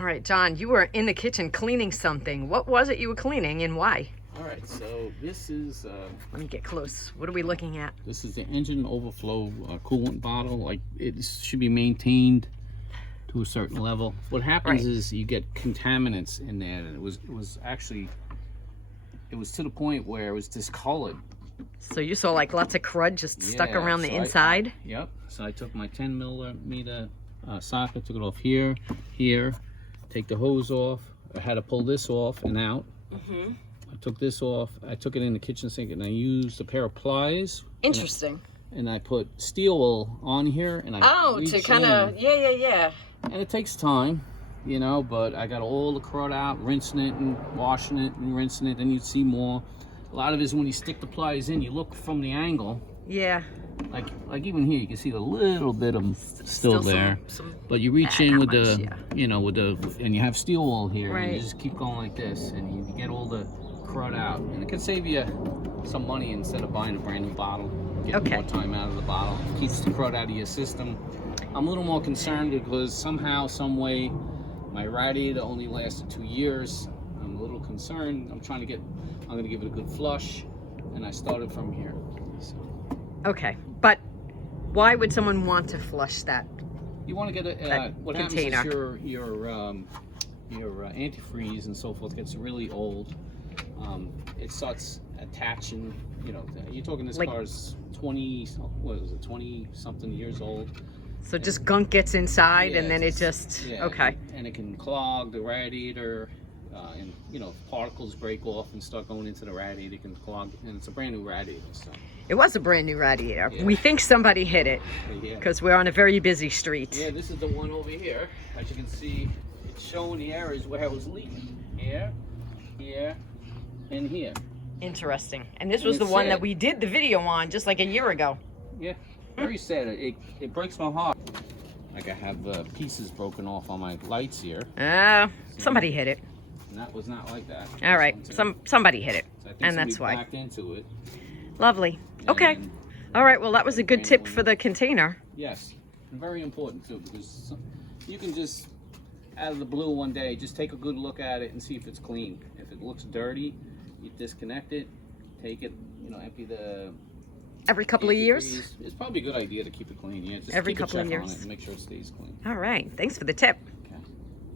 All right, John, you were in the kitchen cleaning something. What was it you were cleaning and why? All right, so this is... Let me get close. What are we looking at? This is the engine overflow coolant bottle. Like, it should be maintained to a certain level. What happens is you get contaminants in there, and it was to the point where it was discolored. So you saw like lots of crud just stuck around the inside? Yep. So I took my 10 millimeter socket, took it off here, take the hose off. I had to pull this off and out. I took this off. I took it in the kitchen sink and I used a pair of pliers. Interesting. And I put steel wool on here and I to kind of, yeah. And it takes time, you know, but I got all the crud out, rinsing it and washing it and rinsing it, and you'd see more. A lot of it is when you stick the pliers in, you look from the angle. Yeah. Like even here, you can see the little bit of them still there. Some but you reach in with the, yeah. you know, and you have steel wool here, Right. and you just keep going like this, and you get all the crud out. And it can save you some money instead of buying a brand new bottle. Get more time out of the bottle. Keeps the crud out of your system. I'm a little more concerned because somehow, some way, my radiator only lasted 2 years. I'm a little concerned. I'm going to give it a good flush, and I started from here. So. Okay, but why would someone want to flush that? You want to get what container. happens is your antifreeze and so forth gets really old. It starts attaching. You know, you're talking this car is 20 something years old. So just gunk gets inside, and then it just okay. And it can clog the radiator, and you know, particles break off and start going into the radiator. It can clog, and it's a brand new radiator. So. It was a brand new radiator. We think somebody hit it because we're on a very busy street. Yeah, this is the one over here. As you can see, it's showing the areas where it was leaking. Here, and here. Interesting. And this was the one that we did the video on just like a year ago. Yeah, very sad. It breaks my heart. Like I have pieces broken off on my lights here. Somebody hit it. And that was not like that. All right, somebody hit it, So I think and that's why. Backed into it. Lovely. Okay. All right. Well, that was a good tip for the container. Yes, and very important too, because you can just out of the blue one day just take a good look at it and see if it's clean. If it looks dirty, you disconnect it, take it, you know, empty the. Every couple of years? It's probably a good idea to keep it clean. Yeah, just every keep a couple of check years. on it and make sure it stays clean. All right. Thanks for the tip.